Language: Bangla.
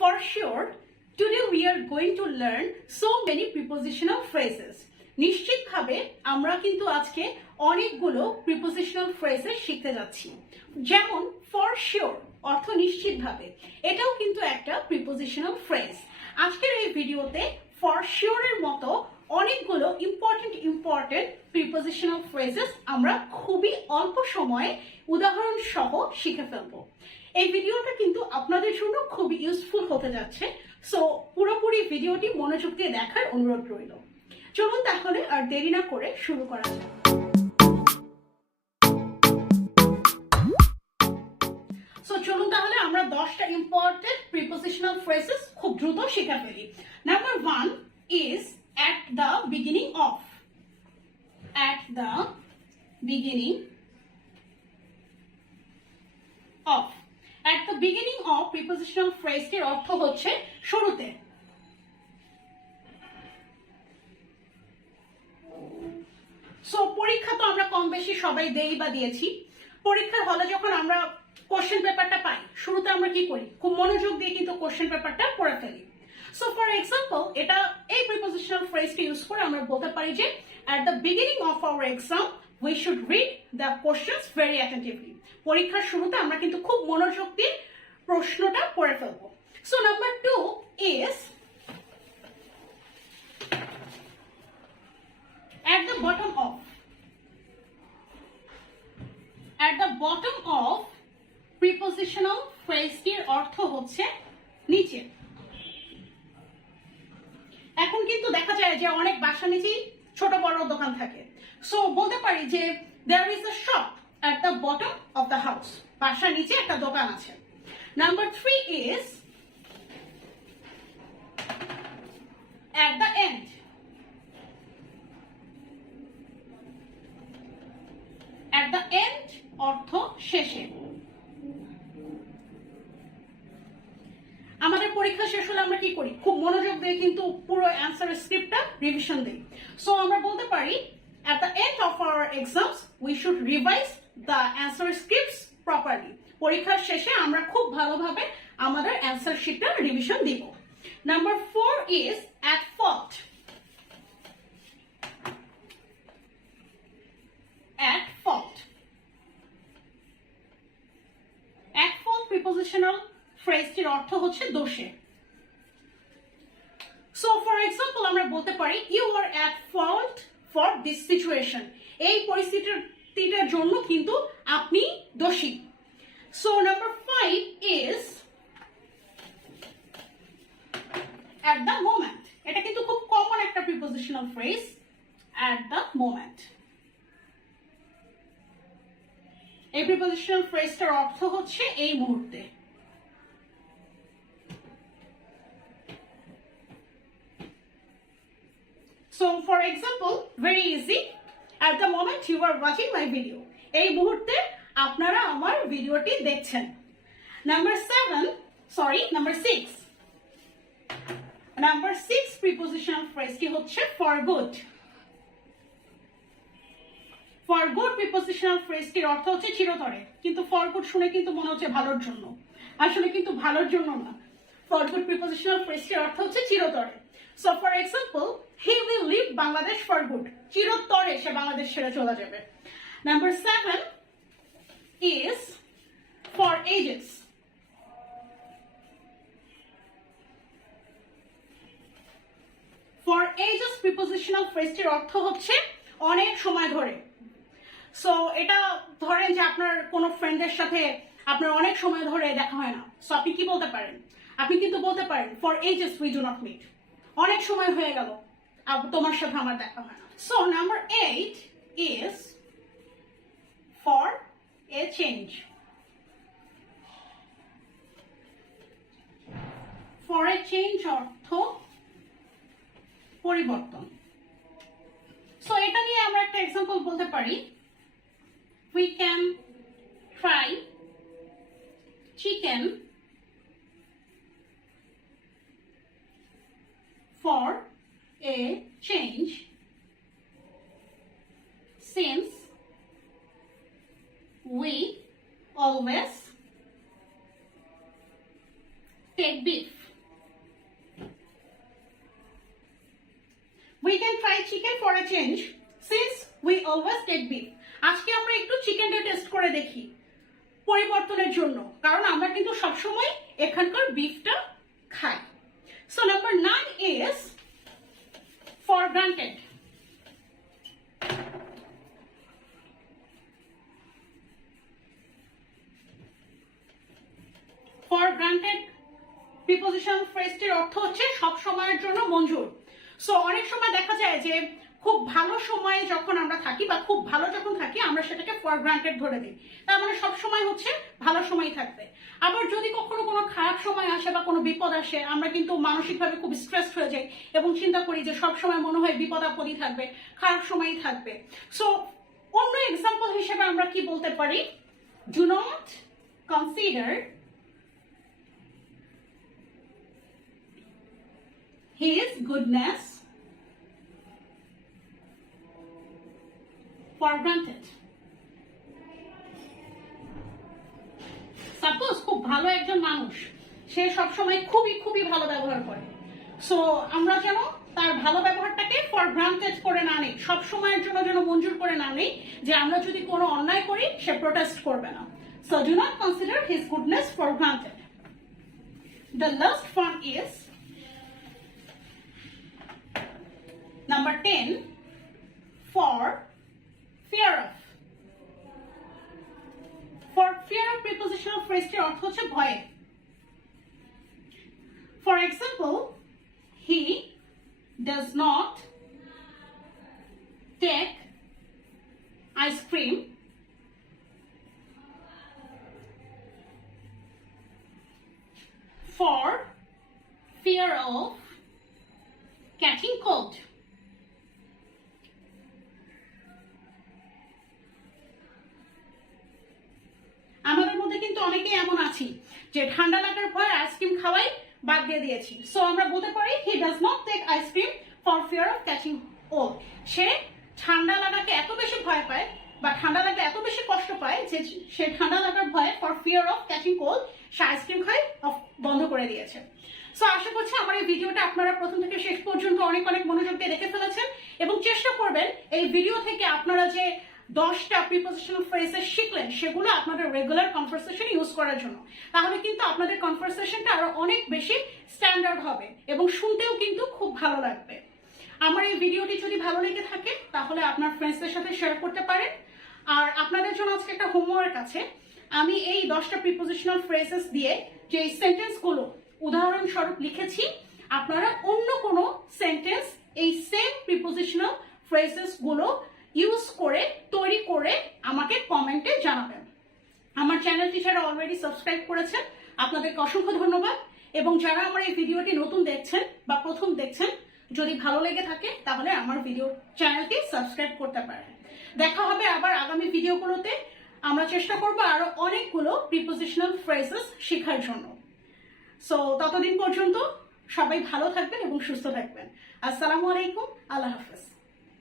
For sure, today we are going to learn so many prepositional phrases. নিশ্চিতভাবে আমরা কিন্তু আজকে অনেকগুলো প্রিপোজিশনাল ফ্রেজেস শিখতে যাচ্ছি। যেমন ফর শিওর অর্থ নিশ্চিতভাবে। এটাও কিন্তু একটা প্রিপোজিশনাল ফ্রেজ আজকের এই ভিডিওতে ফর শিওরের মতো অনেকগুলো ইম্পর্টেন্ট ইম্পর্টেন্ট প্রিপোজিশনাল ফ্রেজেস আমরা খুবই অল্প সময়ে উদাহরণ সহ শিখে ফেলব। এই ভিডিওটা কিন্তু আপনাদের জন্য খুবই ইউজফুল হতে যাচ্ছে। সো পুরোপুরি ভিডিওটি মনোযোগ দিয়ে দেখার অনুরোধ রইল। চলুন তাহলে আর দেরি না করে শুরু করা যাক। সো চলুন তাহলে আমরা দশটা ইম্পর্টেন্ট প্রিপোজিশনাল ফ্রেজেস খুব দ্রুত শিখে ফেলি। Number one is at the beginning of at the beginning of at the beginning of prepositional ফ্রেজটির অর্থ হচ্ছে শুরুতে। সো পরীক্ষা তো আমরা কম বেশি সবাই দেই বা দিয়েছি। পরীক্ষার হলে যখন আমরা কোশ্চেন পেপারটা পাই, শুরুতে আমরা কি করি? খুব মনোযোগ দিয়ে কিন্তু কোশ্চেন পেপারটা পড়ে ফেলি। সো ফর এক্সাম্পল এটা এই প্রিপোজিশনাল ফ্রেজটি ইউজ করে আমরা বলতে পারি যে at the beginning of our exam we should read the questions very attentively পরীক্ষার শুরুতে আমরা কিন্তু খুব মনোযোগ দিয়ে প্রশ্নটা পড়ে ফেলব। So number two is at the bottom of, at the bottom of prepositional phraseটির অর্থ হচ্ছে নিচে। এখন কিন্তু দেখা যায় যে অনেক বাসা নিচেই ছোট বড় দোকান থাকে। সো বলতে পারি যে there is a shop at the bottom of the house বাসার নিচে একটা দোকান আছে। Number three is at the end at the end অর্থ শেষে। আমাদের পরীক্ষা শেষ হলে আমরা কি করি? খুব মনোযোগ দিয়ে কিন্তু পুরো অ্যান্সার স্ক্রিপ্টটা রিভিশন দিই। সো আমরা বলতে পারি At the end of our exams, we should revise the answer scripts properly. পরীক্ষার শেষে আমরা খুব ভালোভাবে আমাদের অ্যান্সার শিটটা রিভিশন দিব। Number four is at fault at fault at fault prepositional ফ্রেজটির অর্থ হচ্ছে দোষে। সো ফর এক্সাম্পল আমরা বলতে পারি you are at fault for this situation এই পরিস্থিতিটার জন্য কিন্তু আপনি দোষী। So number five is at the moment এটা কিন্তু খুব কমন একটা prepositional phrase at the moment এই প্রিপোজিশনাল ফ্রেজটার অর্থ হচ্ছে এই মুহূর্তে। So for example, very easy. At the moment you are watching my video. এই মুহূর্তে আপনারা আমার ভিডিওটি দেখছেন। Number seven sorry number six number six prepositional ফ্রেজটি হচ্ছে? For good for good prepositional ফ্রেজটির অর্থ হচ্ছে চিরতরে। কিন্তু ফর গুড শুনে কিন্তু মনে হচ্ছে ভালোর জন্য। আসলে কিন্তু ভালোর জন্য না। ফর গুড প্রিপোজিশনাল ফ্রেজটির অর্থ হচ্ছে চিরতরে। So for example he will leave Bangladesh for good চিরতরে সে বাংলাদেশ ছেড়ে চলে যাবে। Number seven is for ages for ages prepositional ফ্রেজটির অর্থ হচ্ছে অনেক সময় ধরে। সো এটা ধরেন যে আপনার কোনো ফ্রেন্ডের সাথে আপনার অনেক সময় ধরে দেখা হয় না। সো আপনি কি বলতে পারেন? আপনি কিন্তু বলতে পারেন for ages we do not meet অনেক সময় হয়ে গেল। তোমার সাথে আমার দেখা হয় না। So number eight is for a change for a change অর্থ পরিবর্তন। সো এটা নিয়ে আমরা একটা এক্সাম্পল বলতে পারি। We can fry chicken for a change since we always take beef. We can try chicken for a change since we always take beef. আজকে আমরা একটু চিকেনটা টেস্ট করে দেখি পরিবর্তনের জন্য কারণ আমরা কিন্তু সবসময় এখানকার বিফটা খাই so number nine is for granted for granted preposition ফ্রেজটির অর্থ হচ্ছে সব সময়ের জন্য মঞ্জুর। সো অনেক সময় দেখা যায় যে খুব ভালো সময়ে যখন আমরা থাকি বা খুব ভালো যখন থাকি, আমরা সেটাকে ফর গ্রান্টেড ধরে দিই। তার মানে সব সময় হচ্ছে ভালো সময় থাকবে। আবার যদি কখনো কোনো খারাপ সময় আসে বা কোনো বিপদ আসে, আমরা কিন্তু মানসিকভাবে খুব স্ট্রেস হয়ে যাই এবং চিন্তা করি যে সব সময় মনে হয় বিপদ আপদই থাকবে, খারাপ সময়ই থাকবে। সো অন্য এক্সাম্পল হিসেবে আমরা কি বলতে পারি? Do not consider his goodness for granted. Suppose খুব ভালো একজন মানুষ সে সবসময় খুবই খুবই ভালো ব্যবহার করে। সো আমরা যেন তার ভালো ব্যবহারটাকে ফর গ্রান্টেড করে না নেই সব সময়ের জন্য যেন মঞ্জুর করে না নেই যে আমরা যদি কোনো অন্যায় করি সে প্রোটেস্ট করবে না। So do not consider his goodness for granted the last one is Number 10, for fear of. For fear of prepositional phrase অর্থ হচ্ছে ভয়ে For example, he does not take ice cream for fear of catching cold. যে ঠান্ডা লাগার ভয় আইসক্রিম খাওয়াই বাদ দিয়ে দিয়েছি। সো আমরা বলতে পারি he does not take ice cream for fear of catching ওল সে ঠান্ডা লাগাকে এত বেশি ভয় পায় বা ঠান্ডা লাগলে এত বেশি কষ্ট পায় যে সে ঠান্ডা লাগার ভয়ে for fear of catching cold say ice cream খাই বন্ধ করে দিয়েছে। সো আশা করছি আমার এই ভিডিওটা আপনারা প্রথম থেকে শেষ পর্যন্ত অনেক অনেক মনোযোগ দিয়ে দেখে ফেলেছেন এবং চেষ্টা করবেন এই ভিডিও থেকে আপনারা যে দশটা প্রিপোজিশনাল ফ্রেজেস শিখলেন, সেগুলো আপনাদের রেগুলার কনভারসেশন ইউজ করার জন্য। তাহলে কিন্তু আপনাদের কনভারসেশনটা আরও অনেক বেশি স্ট্যান্ডার্ড হবে এবং শুনতেও কিন্তু খুব ভালো লাগবে। আমার এই ভিডিওটি যদি ভালো লেগে থাকে, তাহলে আপনার ফ্রেন্ডসদের সাথে শেয়ার করতে পারেন। আর আপনাদের জন্য আজকে একটা হোমওয়ার্ক আছে। আমি এই দশটা প্রিপোজিশনাল ফ্রেজেস দিয়ে যে সেন্টেন্সগুলো উদাহরণস্বরূপ লিখেছি, আপনারা অন্য কোনো সেন্টেন্স এই সেম প্রিপোজিশনাল ফ্রেজেসগুলো ইউজ করে তৈরি করে আমাকে কমেন্টে জানাবেন আমার চ্যানেলটি যারা অলরেডি সাবস্ক্রাইব করেছেন আপনাদেরকে অসংখ্য ধন্যবাদ এবং যারা আমার এই ভিডিওটি নতুন দেখছেন বা প্রথম দেখছেন যদি ভালো লেগে থাকে, তাহলে আমার ভিডিও চ্যানেলটি সাবস্ক্রাইব করতে পারেন। দেখা হবে আবার আগামী ভিডিওগুলোতে আমরা চেষ্টা করব আরও অনেকগুলো প্রিপোজিশনাল ফ্রেজেস শেখার জন্য। সো ততদিন পর্যন্ত সবাই ভালো থাকবেন এবং সুস্থ থাকবেন। আসসালামু আলাইকুম, আল্লাহ হাফেজ।